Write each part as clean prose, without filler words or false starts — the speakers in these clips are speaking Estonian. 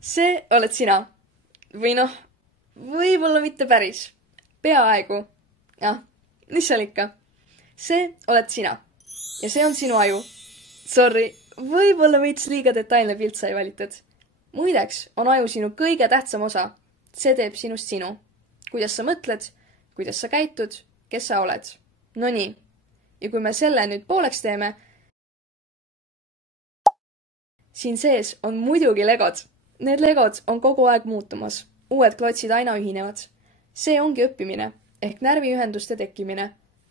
See oled sina. Või noh, võib-olla mitte päris. Peaaegu. Jah, mis seal ikka? See oled sina. Ja see on sinu aju. Sorry, võib-olla veits liiga detailne pilt sai valitud. Muideks on aju sinu kõige tähtsam osa. See teeb sinust sinu. Kuidas sa mõtled, kuidas sa käitud, kes sa oled. No nii. Ja kui me selle nüüd pooleks teeme, siin sees on muidugi legod. Need legod on kogu aeg muutumas. Uued klotsid aina ühinevad. See ongi õppimine, ehk närviühenduste tekkimine.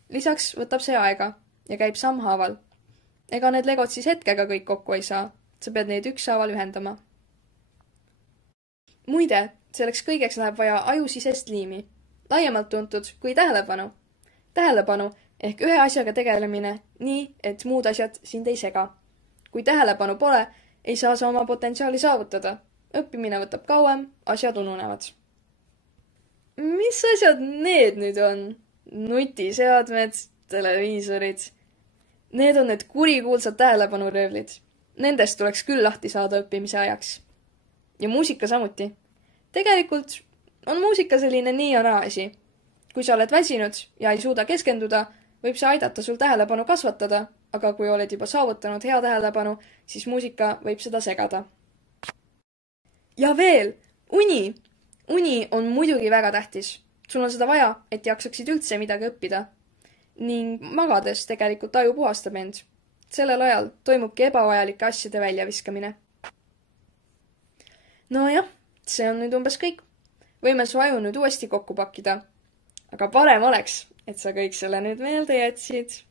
Lisaks võtab see aega ja käib sammhaaval. Ega need legod siis hetkega kõik kokku ei saa. Sa pead neid ükshaaval ühendama. Muide, selleks kõigeks läheb vaja ajusisest liimi. Laiemalt tuntud kui tähelepanu. Tähelepanu ehk ühe asjaga tegelemine nii, et muud asjad sind ei sega. Kui tähelepanu pole, ei saa sa oma potentsiaali saavutada. Õppimine võtab kauem, asjad ununevad. Mis asjad need nüüd on? Nutiseadmed, televiisorid. Need on need kurikuulsad tähelepanuröövlid. Nendest tuleks küll lahti saada õppimise ajaks. Ja muusika samuti. Tegelikult on muusika selline nii ja naa asi. Kui sa oled väsinud ja ei suuda keskenduda, võib see aidata sul tähelepanu kasvatada, aga kui oled juba saavutanud hea tähelepanu, siis muusika võib seda segada. Ja veel, uni! Uni on muidugi väga tähtis. Sul on seda vaja, et jaksaksid üldse midagi õppida. Ning magades tegelikult aju puhastab end. Sellel ajal toimubki ebavajalike asjade väljaviskamine. No jah, see on nüüd umbes kõik. Võime su aju nüüd uuesti kokku pakkida. Aga parem oleks, et sa kõik selle nüüd meelde jätsid.